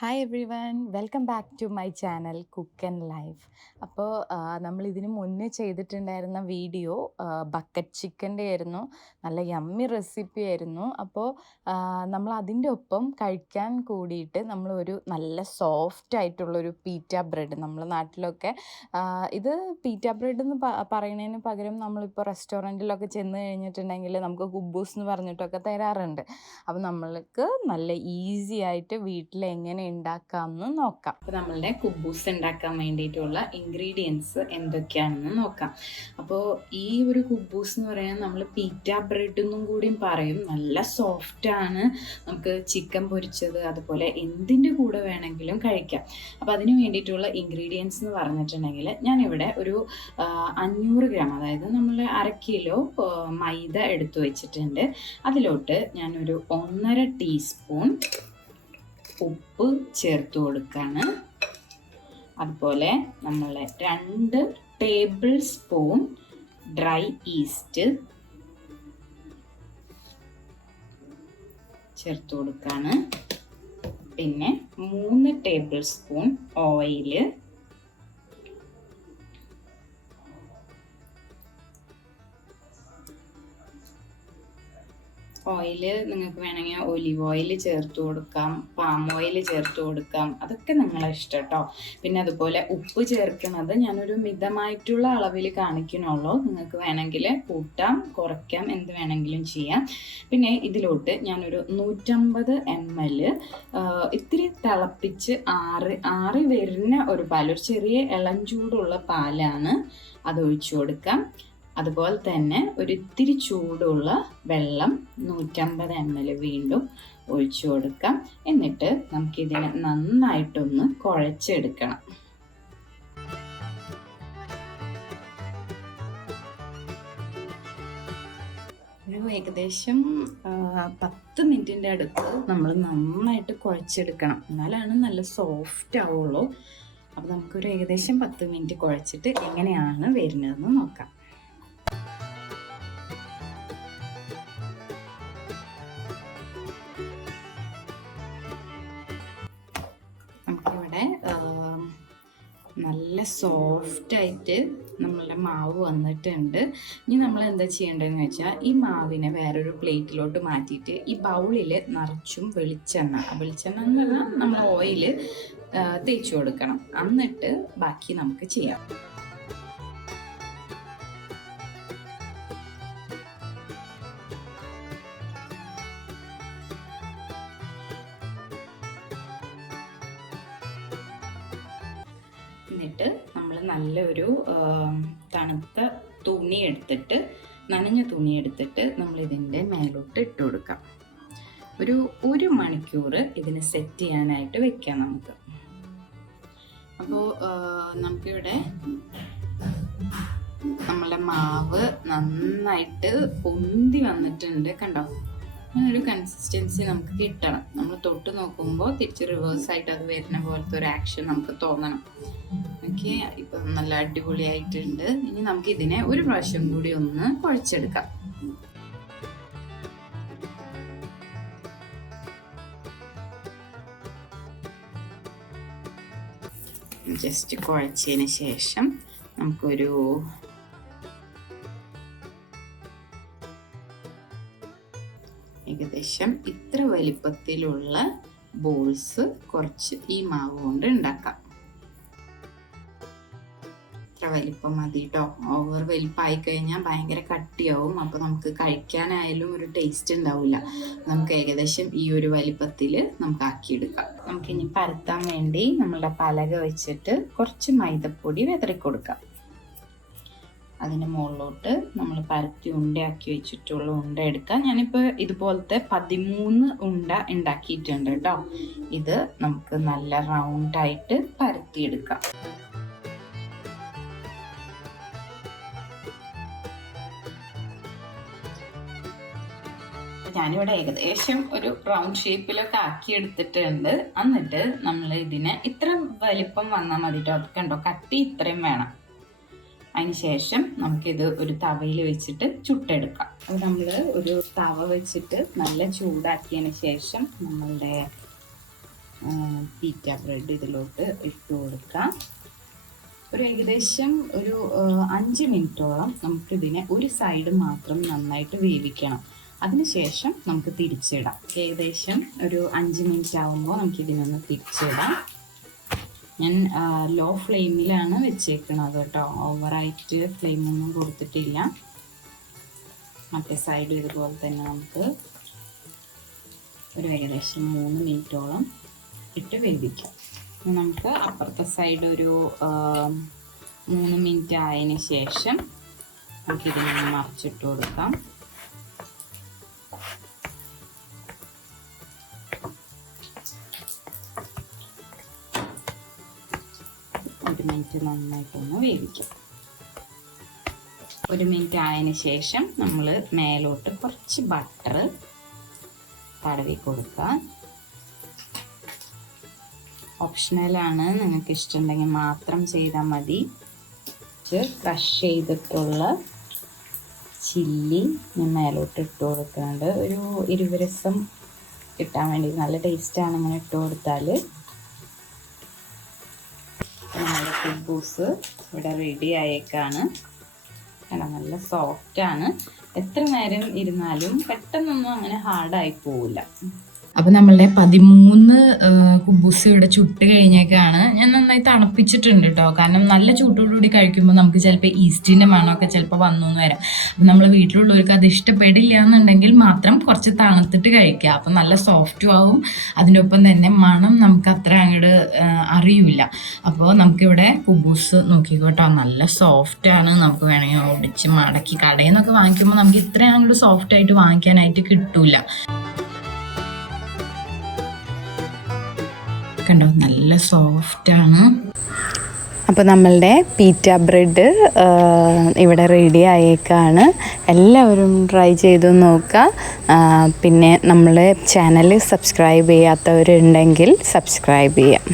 Hi everyone, welcome back to my channel cook and life. അപ്പോൾ നമ്മൾ ഇതിന് മുന്നേ ചെയ്തിട്ടുണ്ടായിരുന്ന വീഡിയോ ബക്കറ്റ് ചിക്കൻ്റെ ആയിരുന്നു. നല്ല യമ്മി റെസിപ്പി ആയിരുന്നു. അപ്പോൾ നമ്മൾ അതിൻ്റെ ഒപ്പം കഴിക്കാൻ കൂടിയിട്ട് നമ്മളൊരു നല്ല സോഫ്റ്റ് ആയിട്ടുള്ളൊരു പീറ്റ ബ്രെഡ്, നമ്മൾ നാട്ടിലൊക്കെ ഇത് പീറ്റ ബ്രെഡ് എന്ന് പറയുന്നതിന് പകരം നമ്മളിപ്പോൾ റെസ്റ്റോറൻറ്റിലൊക്കെ ചെന്ന് കഴിഞ്ഞിട്ടുണ്ടെങ്കിൽ നമുക്ക് കുബൂസ് എന്ന് പറഞ്ഞിട്ടൊക്കെ തരാറുണ്ട്. അപ്പോൾ നമ്മൾക്ക് നല്ല ഈസി ആയിട്ട് വീട്ടിൽ എങ്ങനെ ഉണ്ടാക്കാമെന്ന് നോക്കാം. അപ്പോൾ നമ്മളുടെ കുബൂസ് ഉണ്ടാക്കാൻ വേണ്ടിയിട്ടുള്ള ഇൻഗ്രീഡിയൻസ് എന്തൊക്കെയാണെന്ന് നോക്കാം. അപ്പോൾ ഈ ഒരു കുബൂസ് എന്ന് പറയുന്നത് നമ്മൾ പീറ്റ ബ്രെഡ് എന്നും കൂടിയും പറയും. നല്ല സോഫ്റ്റാണ്. നമുക്ക് ചിക്കൻ പൊരിച്ചത് അതുപോലെ എന്തിൻ്റെ കൂടെ വേണമെങ്കിലും കഴിക്കാം. അപ്പോൾ അതിന് വേണ്ടിയിട്ടുള്ള ഇൻഗ്രീഡിയൻസ് എന്ന് പറഞ്ഞിട്ടുണ്ടെങ്കിൽ ഞാനിവിടെ ഒരു 500 ഗ്രാം, അതായത് നമ്മൾ 1/2 കിലോ മൈദ എടുത്തു വെച്ചിട്ടുണ്ട്. അതിലോട്ട് ഞാനൊരു 1.5 ടീസ്പൂൺ ഉപ്പ് ചേർത്ത് കൊടുക്കുകയാണ്. അതുപോലെ നമ്മൾ 2 ടേബിൾ സ്പൂൺ ഡ്രൈ ഈസ്റ്റ് ചേർത്ത് കൊടുക്കുകയാണ്. പിന്നെ 3 ടേബിൾ സ്പൂൺ ഓയില്, ഓയില് നിങ്ങൾക്ക് വേണമെങ്കിൽ ഒലിവ് ഓയിൽ ചേർത്ത് കൊടുക്കാം, പാം ഓയിൽ ചേർത്ത് കൊടുക്കാം, അതൊക്കെ നിങ്ങളെ ഇഷ്ടം കേട്ടോ. പിന്നെ അതുപോലെ ഉപ്പ് ചേർക്കുന്നത് ഞാനൊരു മിതമായിട്ടുള്ള അളവിൽ കാണിക്കണുള്ളൂ. നിങ്ങൾക്ക് വേണമെങ്കിൽ കൂട്ടാം, കുറയ്ക്കാം, എന്ത് വേണമെങ്കിലും ചെയ്യാം. പിന്നെ ഇതിലോട്ട് ഞാനൊരു 150 ml ഇത്തിരി തിളപ്പിച്ച് ആറി വരുന്ന ഒരു പാൽ, ഒരു ചെറിയ ഇളം ചൂടുള്ള പാലാണ്, അത് ഒഴിച്ചു കൊടുക്കാം. അതുപോലെ തന്നെ ഒരു ഇത്തിരി ചൂടുള്ള വെള്ളം 150 ml വീണ്ടും ഒഴിച്ചു കൊടുക്കാം. എന്നിട്ട് നമുക്കിതിനെ നന്നായിട്ടൊന്ന് കുഴച്ചെടുക്കണം. ഒരു ഏകദേശം 10 മിനിറ്റിൻ്റെ അടുത്ത് നമ്മൾ നന്നായിട്ട് കുഴച്ചെടുക്കണം, എന്നാലാണ് നല്ല സോഫ്റ്റ് ആവുള്ളൂ. അപ്പോൾ നമുക്കൊരു ഏകദേശം 10 മിനിറ്റ് കുഴച്ചിട്ട് എങ്ങനെയാണ് വരുന്നതെന്ന് നോക്കാം. നമുക്കിവിടെ നല്ല സോഫ്റ്റായിട്ട് നമ്മളുടെ മാവ് വന്നിട്ടുണ്ട്. ഇനി നമ്മൾ എന്താ ചെയ്യേണ്ടതെന്ന് വെച്ചാൽ ഈ മാവിനെ വേറൊരു പ്ലേറ്റിലോട്ട് മാറ്റിയിട്ട് ഈ ബൗളിൽ നിറച്ചും വെളിച്ചെണ്ണ എന്ന് പറഞ്ഞാൽ നമ്മൾ ഓയിൽ തേച്ച് കൊടുക്കണം. എന്നിട്ട് ബാക്കി നമുക്ക് ചെയ്യാം. എന്നിട്ട് നമ്മൾ നല്ലൊരു തണുത്ത തുണി എടുത്തിട്ട്, നനഞ്ഞ തുണി എടുത്തിട്ട് നമ്മൾ ഇതിൻ്റെ മേലോട്ട് ഇട്ട് കൊടുക്കാം. ഒരു 1 മണിക്കൂർ ഇതിന് സെറ്റ് ചെയ്യാനായിട്ട് വെക്കാം നമുക്ക്. അപ്പോൾ നമുക്കിവിടെ നമ്മളെ മാവ് നന്നായിട്ട് പൊന്തി വന്നിട്ടുണ്ട്, കണ്ടോ? അങ്ങനൊരു കൺസിസ്റ്റൻസി നമുക്ക് കിട്ടണം. നമ്മൾ തൊട്ട് നോക്കുമ്പോൾ തിരിച്ച് റിവേഴ്സായിട്ട് അത് വരുന്ന പോലത്തെ ഒരു ആക്ഷൻ നമുക്ക് തോന്നണം. ഓക്കെ, ഇപ്പം നല്ല അടിപൊളിയായിട്ടുണ്ട്. ഇനി നമുക്ക് ഇതിനെ ഒരു പ്രാവശ്യം കൂടി ഒന്ന് കുഴച്ചെടുക്കാം. ജസ്റ്റ് കുഴച്ചതിന് ശേഷം നമുക്കൊരു ഏകദേശം ഇത്ര വലിപ്പത്തിലുള്ള ബോൾസ് കുറച്ച് ഈ മാവ് കൊണ്ട് ഉണ്ടാക്കാം. ഇത്ര വലിപ്പം മതി കേട്ടോ. ഓവർ വലിപ്പമായി കഴിഞ്ഞാൽ ഭയങ്കര കട്ടിയാവും. അപ്പോൾ നമുക്ക് കഴിക്കാനായാലും ഒരു ടേസ്റ്റ് ഉണ്ടാവില്ല. നമുക്ക് ഏകദേശം ഈ ഒരു വലിപ്പത്തിൽ നമുക്ക് ആക്കിയെടുക്കാം. നമുക്കിനി പരത്താൻ വേണ്ടി നമ്മളുടെ പലക വെച്ചിട്ട് കുറച്ച് മൈദപ്പൊടി വിതറിക്കൊടുക്കാം. അതിന് മുകളിലോട്ട് നമ്മൾ പരത്തി ഉണ്ടയാക്കി വെച്ചിട്ടുള്ള ഉണ്ട എടുക്കാം. ഞാനിപ്പോൾ ഇതുപോലത്തെ 13 ഉണ്ട ഉണ്ടാക്കിയിട്ടുണ്ട് കേട്ടോ. ഇത് നമുക്ക് നല്ല റൗണ്ടായിട്ട് പരത്തിയെടുക്കാം. ഞാനിവിടെ ഏകദേശം ഒരു റൗണ്ട് ഷേപ്പിലൊക്കെ ആക്കി എടുത്തിട്ടുണ്ട്. എന്നിട്ട് നമ്മൾ ഇതിനെ ഇത്ര വലിപ്പം വന്നാൽ മതി കേട്ടോ. അത് കണ്ടോ, കട്ടി ഇത്രയും വേണം. അതിനുശേഷം നമുക്കിത് ഒരു തവയിൽ വെച്ചിട്ട് ചുട്ടെടുക്കാം. അത് നമ്മൾ ഒരു തവ വെച്ചിട്ട് നല്ല ചൂടാക്കിയതിന് ശേഷം നമ്മളുടെ പീറ്റ ബ്രെഡ് ഇതിലോട്ട് ഇട്ട് കൊടുക്കാം. ഒരു ഏകദേശം ഒരു 5 മിനിറ്റോളം നമുക്കിതിനെ ഒരു സൈഡ് മാത്രം നന്നായിട്ട് വേവിക്കണം. അതിനുശേഷം നമുക്ക് തിരിച്ചിടാം. ഏകദേശം ഒരു 5 മിനിറ്റ് ആകുമ്പോൾ നമുക്കിതിനൊന്ന് തിരിച്ചിടാം. ഞാൻ ലോ ഫ്ലെയിമിലാണ് വെച്ചേക്കുന്നത് കേട്ടോ, ഓവറായിട്ട് ഫ്ലെയിമൊന്നും കൊടുത്തിട്ടില്ല. മറ്റേ സൈഡ് ഇതുപോലെ തന്നെ നമുക്ക് ഒരു ഏകദേശം 3 മിനിറ്റോളം ഇട്ട് വേവിക്കാം. നമുക്ക് അപ്പുറത്തെ സൈഡ് ഒരു 3 മിനിറ്റ് ആയതിന് ശേഷം നമുക്കിതിനൊന്ന് മറിച്ചിട്ട് കൊടുക്കാം. ഒരു മിനിറ്റ് നന്നായിട്ടൊന്ന് വേവിക്കാം. 1 മിനിറ്റ് ആയതിന് ശേഷം നമ്മൾ മേലോട്ട് കുറച്ച് ബട്ടർ തടവി കൊടുക്കാം. ഓപ്ഷണലാണ്, നിങ്ങൾക്ക് ഇഷ്ടമുണ്ടെങ്കിൽ മാത്രം ചെയ്താൽ മതി. ക്രഷ് ചെയ്തിട്ടുള്ള ചില്ലി ഞാൻ മേലോട്ട് ഇട്ട് കൊടുക്കുന്നുണ്ട്. ഒരു എരിവുരസം കിട്ടാൻ വേണ്ടി നല്ല ടേസ്റ്റാണ് ഇങ്ങനെ ഇട്ട് കൊടുത്താൽ. നമ്മുടെ കുബൂസ് ഇവിടെ റെഡി ആയേക്കാണ്. നല്ല സോഫ്റ്റാണ്. എത്ര നേരം ഇരുന്നാലും പെട്ടെന്നൊന്നും അങ്ങനെ ഹാർഡായി പോവില്ല. അപ്പോൾ നമ്മളുടെ 13 കുബൂസ് ഇവിടെ ചുട്ട് കഴിഞ്ഞേക്കാണ്. ഞാൻ നന്നായി തണുപ്പിച്ചിട്ടുണ്ട് കേട്ടോ, കാരണം നല്ല ചൂട്ടോടുകൂടി കഴിക്കുമ്പോൾ നമുക്ക് ചിലപ്പോൾ ഈസ്റ്റിൻ്റെ മണമൊക്കെ ചിലപ്പോൾ വന്നു എന്ന് വരാം. അപ്പം നമ്മൾ വീട്ടിലുള്ളവർക്ക് അത് ഇഷ്ടപ്പെടില്ല എന്നുണ്ടെങ്കിൽ മാത്രം കുറച്ച് തണുത്തിട്ട് കഴിക്കുക. അപ്പം നല്ല സോഫ്റ്റും ആവും, അതിനൊപ്പം തന്നെ മണം നമുക്ക് അത്ര അങ്ങോട്ട് അറിയില്ല. അപ്പോൾ നമുക്കിവിടെ കുബൂസ് നോക്കിക്കോട്ടോ, നല്ല സോഫ്റ്റാണ്. നമുക്ക് വേണമെങ്കിൽ ഒടിച്ച് മടക്കി കടയിൽ നിന്നൊക്കെ വാങ്ങിക്കുമ്പോൾ നമുക്ക് ഇത്രയും അങ്ങോട്ട് സോഫ്റ്റായിട്ട് വാങ്ങിക്കാനായിട്ട് കിട്ടില്ല. കണ്ടോ, നല്ല സോഫ്റ്റാണ്. അപ്പോൾ നമ്മളുടെ പീറ്റ ബ്രെഡ് ഇവിടെ റെഡി ആയേക്കാണ്. എല്ലാവരും ട്രൈ ചെയ്ത് നോക്കുക. പിന്നെ നമ്മളെ ചാനൽ സബ്സ്ക്രൈബ് ചെയ്യാത്തവരുണ്ടെങ്കിൽ സബ്സ്ക്രൈബ് ചെയ്യാം.